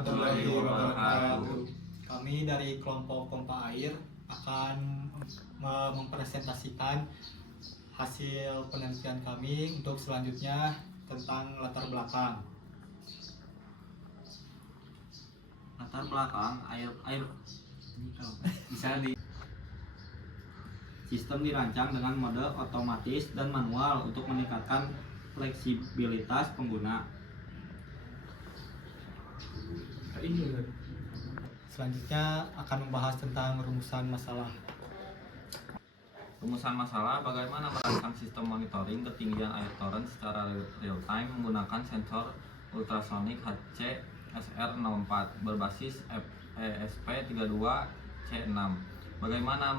warahmatullahi wabarakatuh. Kami dari kelompok pompa air akan mempresentasikan hasil penelitian kami untuk selanjutnya tentang latar belakang. Latar belakang air bisa di sistem dirancang dengan mode otomatis dan manual untuk meningkatkan fleksibilitas pengguna. Selanjutnya akan membahas tentang rumusan masalah. Rumusan masalah: bagaimana merancang sistem monitoring ketinggian air toren secara real time menggunakan sensor ultrasonik HC-SR04 berbasis ESP32C6. Bagaimana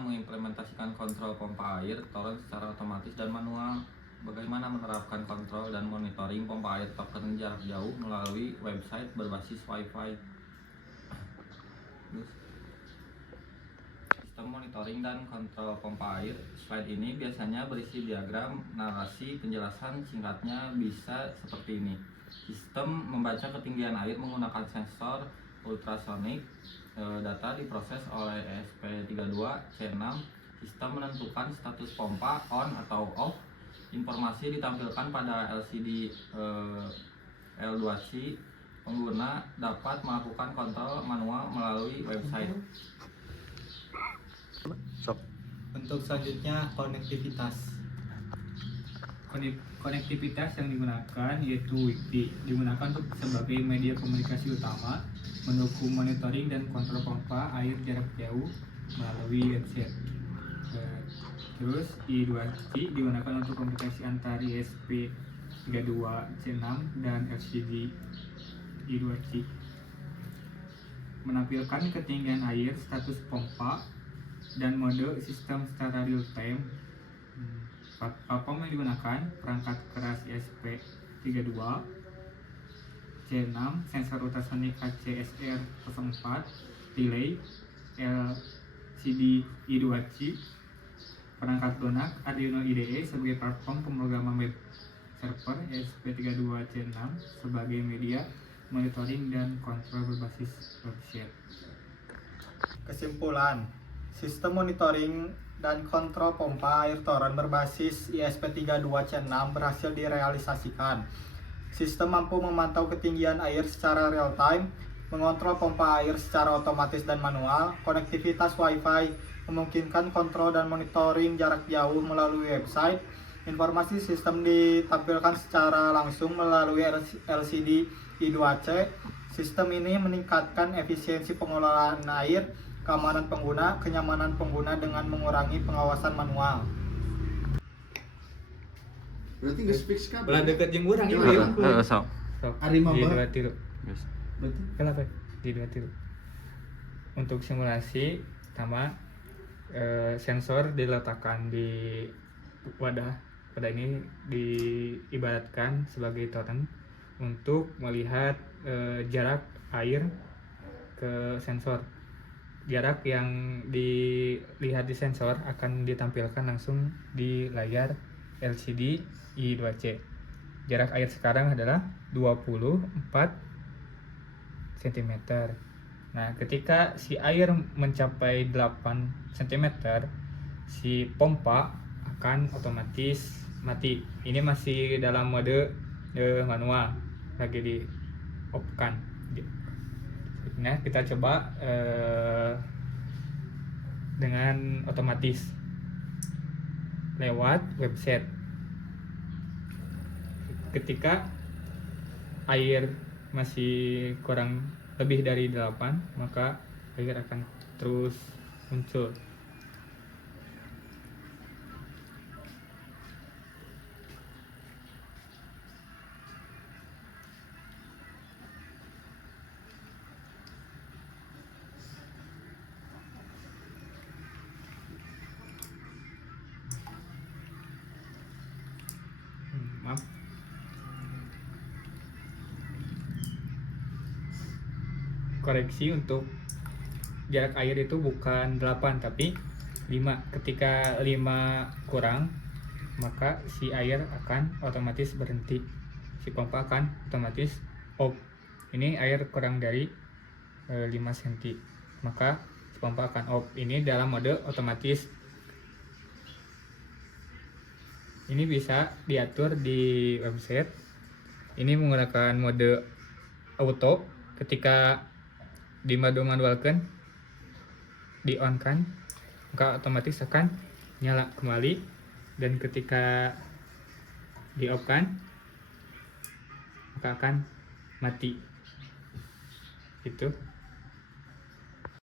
mengimplementasikan kontrol pompa air toren secara otomatis dan manual. Bagaimana menerapkan kontrol dan monitoring pompa air toren jarak jauh melalui website berbasis Wi-Fi. Sistem monitoring dan kontrol pompa air. Slide ini biasanya berisi diagram, narasi, penjelasan singkatnya bisa seperti ini. Sistem membaca ketinggian air menggunakan sensor ultrasonik. Data diproses oleh ESP32C6. Sistem menentukan status pompa on atau off. Informasi ditampilkan pada LCD L2C. Pengguna dapat melakukan kontrol manual melalui website. Untuk selanjutnya konektivitas. Konektivitas yang digunakan yaitu Wi-Fi, digunakan untuk sebagai media komunikasi utama, mendukung monitoring dan kontrol pompa air jarak jauh melalui website. Terus I2C digunakan untuk komunikasi antara ESP32C6 dan LCD I2C. Menampilkan ketinggian air, status pompa, dan mode sistem secara real time. Platform yang digunakan perangkat keras ESP32 C6, sensor ultrasonik HC-SR04, relay LCD I2C, perangkat lunak Arduino IDE sebagai platform pemrograman web server, ESP32C6 sebagai media monitoring dan kontrol berbasis website. Kesimpulan, sistem monitoring dan kontrol pompa air toren berbasis ESP32C6 berhasil direalisasikan. Sistem mampu memantau ketinggian air secara real time, mengontrol pompa air secara otomatis dan manual. Konektivitas Wi-Fi memungkinkan kontrol dan monitoring jarak jauh melalui website. Informasi sistem ditampilkan secara langsung melalui LCD I2C. Sistem ini meningkatkan efisiensi pengelolaan air, keamanan pengguna, kenyamanan pengguna dengan mengurangi pengawasan manual. Berarti nggak speak sekali. Belah deket jeung urang ieu. Sok. Ari mah Di bah. 2 tilu. Berarti Kenapa? Di 2 tilu. Untuk simulasi pertama sensor diletakkan di wadah. Wadah ini diibaratkan sebagai toren untuk melihat jarak air ke sensor. Jarak yang dilihat di sensor akan ditampilkan langsung di layar LCD I2C. Jarak air sekarang adalah 24 cm. Nah, ketika si air mencapai 8 cm, si pompa akan otomatis mati. Ini masih dalam mode manual, lagi di off-kan. Nah, kita coba dengan otomatis lewat website. Ketika air masih kurang lebih dari 8, maka air akan terus muncul. Maaf. Koreksi, untuk jarak air itu bukan 8 tapi 5. Ketika 5 kurang, maka si air akan otomatis berhenti, si pompa akan otomatis off. Ini air kurang dari 5 cm, maka si pompa akan off. Ini dalam mode otomatis. Ini bisa diatur di website. Ini menggunakan mode auto. Ketika di mode manualkan, di on kan, maka otomatis akan nyala kembali, dan ketika di off kan, maka akan mati. Itu